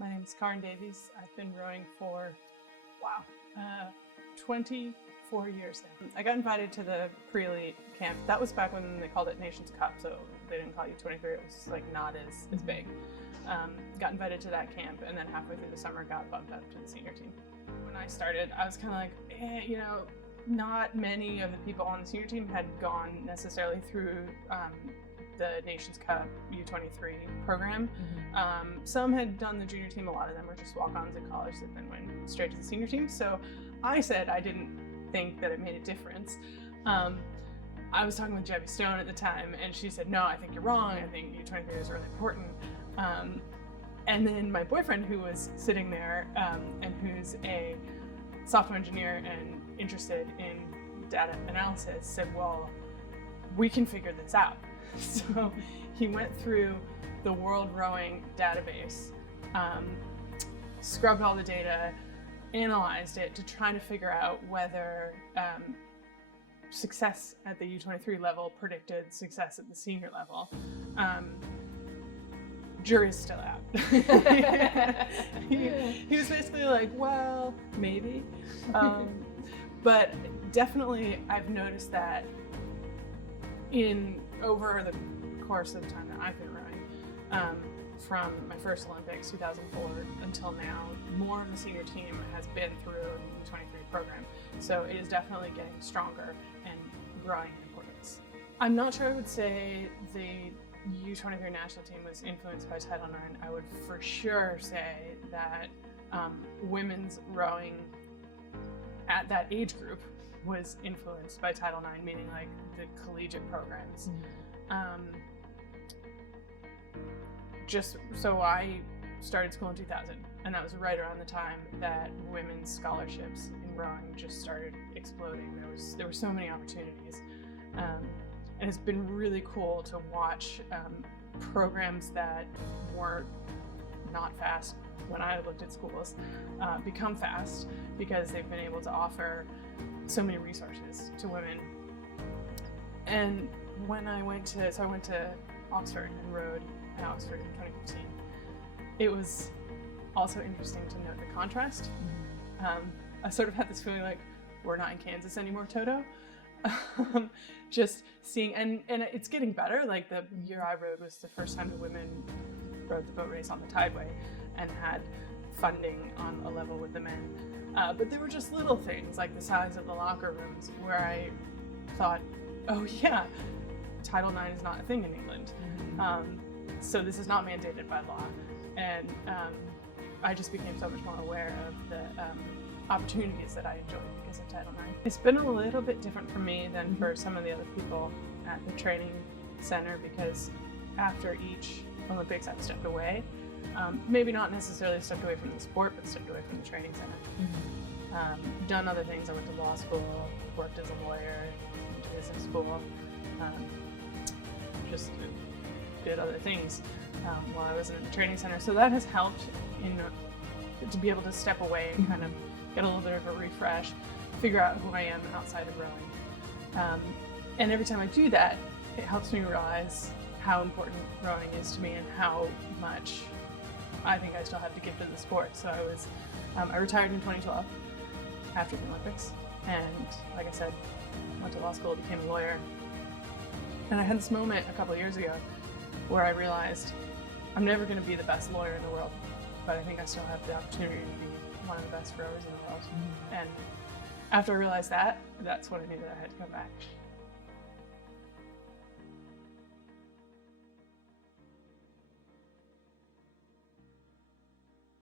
My name is Caryn Davies. I've been rowing for, 24 years now. I got invited to the pre-elite camp. That was back when they called it Nations Cup, so they didn't call U23. It was like not as big. Got invited to that camp, and then halfway through the summer got bumped up to the senior team. When I started, I was kind of like, not many of the people on the senior team had gone necessarily through the Nations Cup U23 program. Some had done the junior team. A lot of them were just walk-ons in college that then went straight to the senior team. So I said I didn't think that it made a difference. I was talking with Debbie Stone at the time, and she said, no, I think you're wrong. I think U23 is really important. And then my boyfriend, who was sitting there and who's a software engineer and interested in data analysis, said, well, we can figure this out. So he went through the USRowing database, scrubbed all the data, analyzed it to try to figure out whether success at the U23 level predicted success at the senior level. Jury's still out. he was basically like, well, maybe. But definitely I've noticed that over the course of the time that I've been rowing, from my first Olympics, 2004, until now, more of the senior team has been through the U23 program. So it is definitely getting stronger and growing in importance. I'm not sure I would say the U23 national team was influenced by Title IX. I would for sure say that women's rowing at that age group was influenced by Title IX, meaning like the collegiate programs. Just so I started school in 2000, and that was right around the time that women's scholarships in rowing just started exploding. There were so many opportunities, and it's been really cool to watch programs that were not fast when I looked at schools become fast, because they've been able to offer so many resources to women. And when I went to Oxford and rowed in Oxford in 2015, it was also interesting to note the contrast. I sort of had this feeling like, we're not in Kansas anymore, Toto. Just seeing, and it's getting better. Like the year I rowed was the first time the women rowed the boat race on the Tideway and had funding on a level with the men. But there were just little things like the size of the locker rooms where I thought, oh yeah, Title IX is not a thing in England. So this is not mandated by law. And I just became so much more aware of the opportunities that I enjoyed because of Title IX. It's been a little bit different for me than for some of the other people at the training center, because after each Olympics I've stepped away. Maybe not necessarily stepped away from the sport, but stepped away from the training center. Done other things. I went to law school, worked as a lawyer, went to business school, just did other things while I was in the training center. So that has helped to be able to step away and kind of get a little bit of a refresh, figure out who I am outside of rowing. And every time I do that, it helps me realize how important rowing is to me and how much I think I still have to give to the sport. So I retired in 2012 after the Olympics, and like I said, went to law school, became a lawyer. And I had this moment a couple of years ago where I realized I'm never going to be the best lawyer in the world, but I think I still have the opportunity to be one of the best rowers in the world. And after I realized that, that's when I knew that I had to come back.